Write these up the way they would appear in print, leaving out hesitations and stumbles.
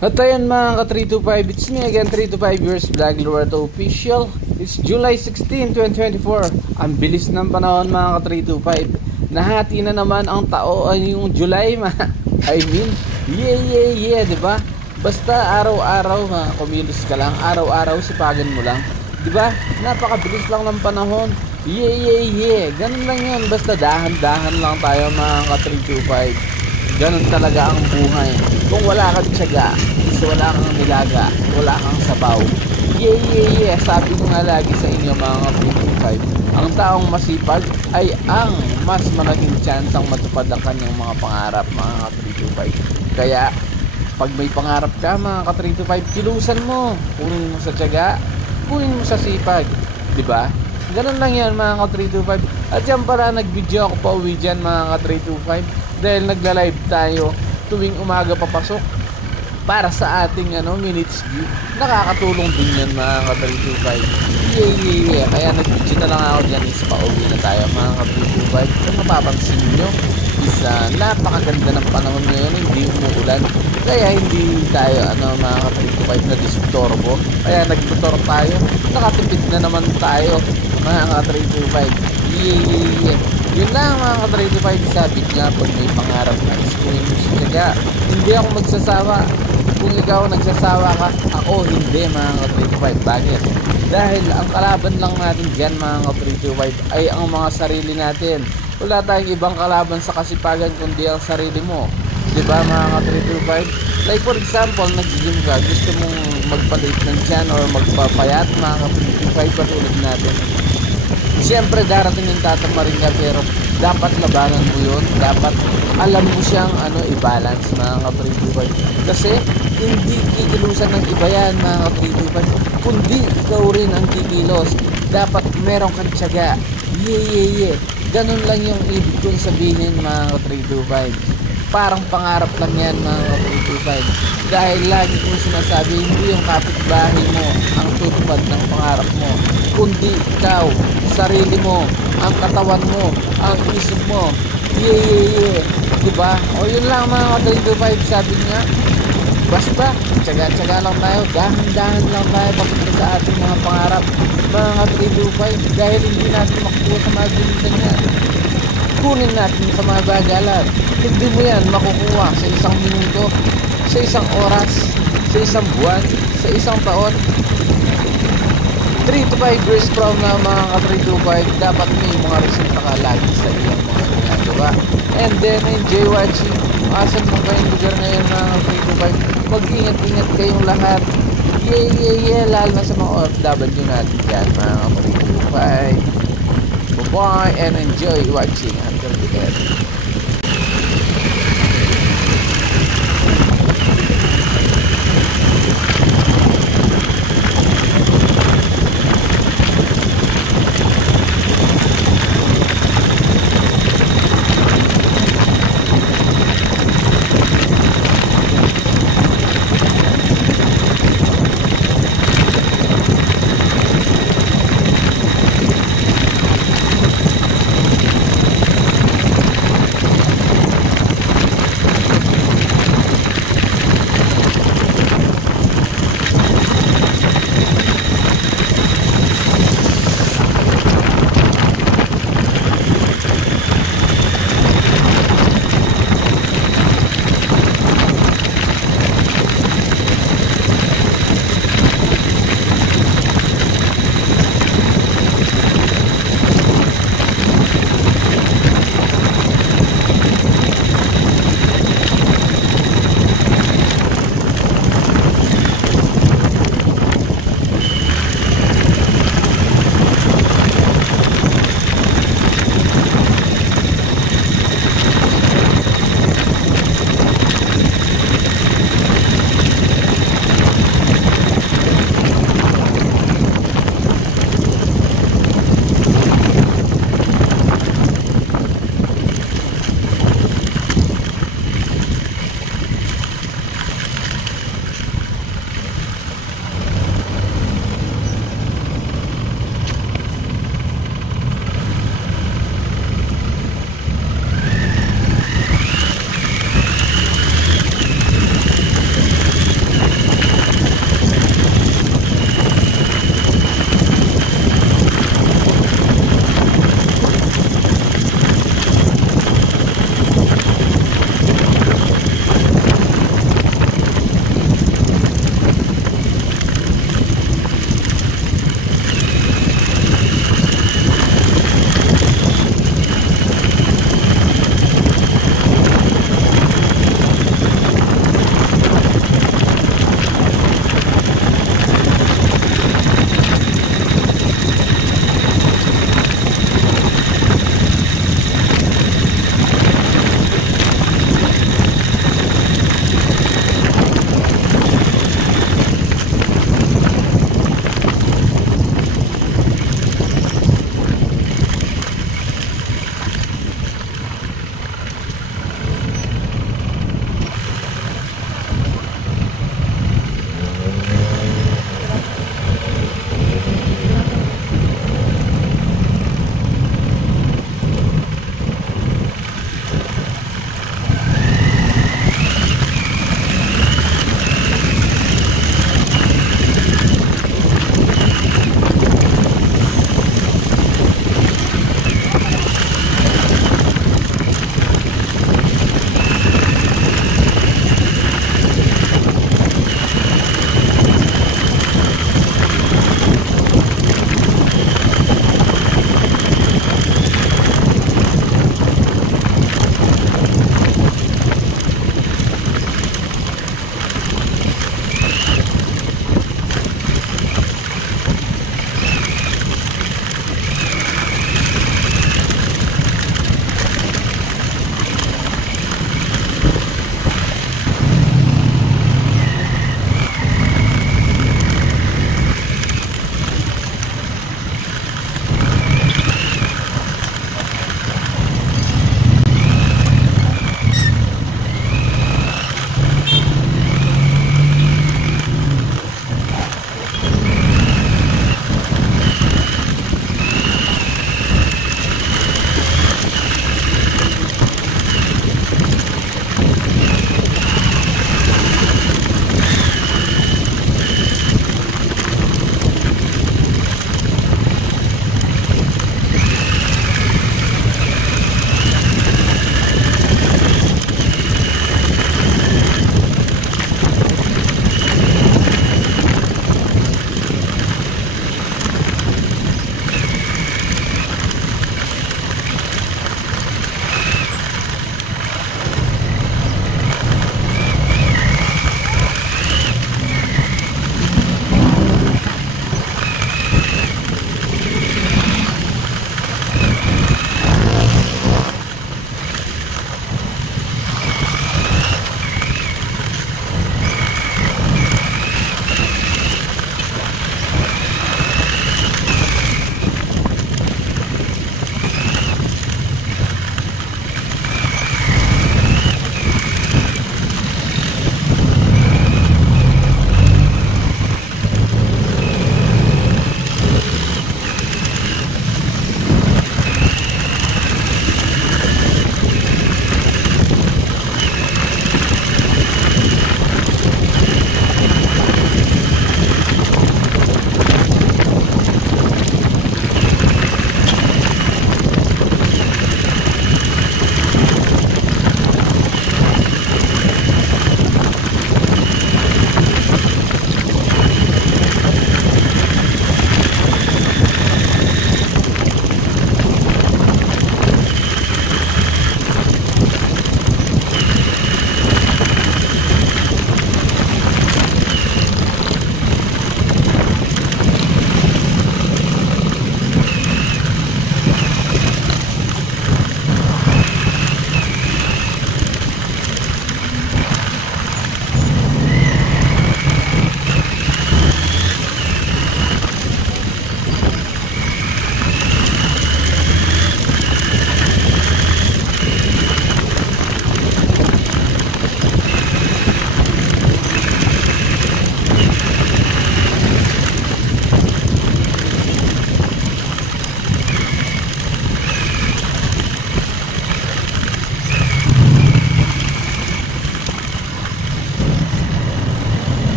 At ayan mga ka-325, it's me again, 325 Viewers Vlog Loreto Official. It's July 16, 2024. Ang bilis ng panahon mga ka-325. Nahati na naman ang yung July yeah, diba? Basta araw-araw kumilos ka lang, araw-araw sipagan mo lang, diba? Napakabilis lang ng panahon. Yeah. Ganun lang yun, basta dahan-dahan lang tayo mga ka-325. Ganun talaga ang buhay. Kung wala kang tiyaga, wala kang nilaga, wala kang sabaw. Yeah. Sabi ko nga lagi sa inyo mga ka-325, ang taong masipag ay ang mas malaking chance ang matupad ang kanyang mga pangarap mga ka-325. Kaya pag may pangarap ka mga ka-325, kilusan mo, punin mo sa tiyaga, punin mo sa sipag, diba? Ganun lang yan mga ka-325. At yan para nag-video ako pa uwi dyan mga ka-325 dahil nagla-live tayo tuwing umaga papasok para sa ating minutes view. Nakakatulong din yan mga ka-325. Yeah. Kaya nag-video na lang ako dyan is pauwi na tayo mga ka-325. Kung mapapansin nyo is napakaganda ng panahon ngayon, hindi umuulan. Kaya hindi tayo mga ka-325 na disturbo. Kaya nag-motor tayo, nakatipid na naman tayo mga ka-325. Yeah. Yun lang mga ka-325. Sabi nga pag may pangarap na is kunin mo siya. Hindi ako magsasawa. Kung ikaw nagsasawa ka, ako hindi mga ka-325. Bakit? Dahil ang kalaban lang natin dyan mga ka-325 ay ang mga sarili natin. Wala tayong ibang kalaban sa kasipagan kundi ang sarili mo, diba mga ka-325? Like for example, nag-gym ka, gusto mong magpalit ng tiyan or magpapayat mga ka-325 katulad natin. Siyempre darating yung tatamarin ka, pero dapat labanan mo yun. Dapat alam mo siyang i-balance mga ka-325. Kasi hindi kikilusan ng iba yan mga ka-325, kundi ikaw rin ang kikilos. Dapat meron kang tiyaga. Yeah. Ganun lang yung ibig kong sabihin mga ka-325. Parang pangarap lang yan mga ka-325. Dahil lagi kong sinasabi, hindi yung kapitbahay mo ang tutupad ng pangarap mo, kundi ikaw, sarili mo, ang katawan mo, ang isip mo. Yeah. Diba? O yun lang mga ka-325. Sabi nga, basta tsaga-tsaga lang tayo, dahan-dahan lang tayo papunta sa ating mga pangarap mga ka-325. Dahil hindi natin makukuha sa mga bilisan yan, kunin natin sa mga bagalan. Hindi mo yan makukuha sa isang minuto, sa isang oras, sa isang buwan, sa isang taon. 3 to 5 years from now mga ka-325, dapat may mga resulta ka lagi sa iyong mga ginagawa. And then enjoy watching. Asan mo kayong lugar ngayon mga ka-325, mag-ingat-ingat kayong lahat. Yeah. Lalo na sa mga OFW natin dyan mga ka-325. Bye and enjoy watching until the end.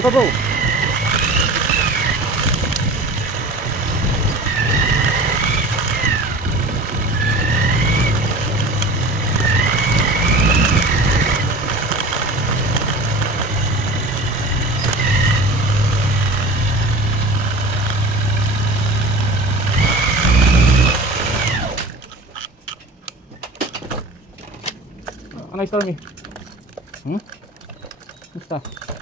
Di pa bro. Ano Stormy? Basta.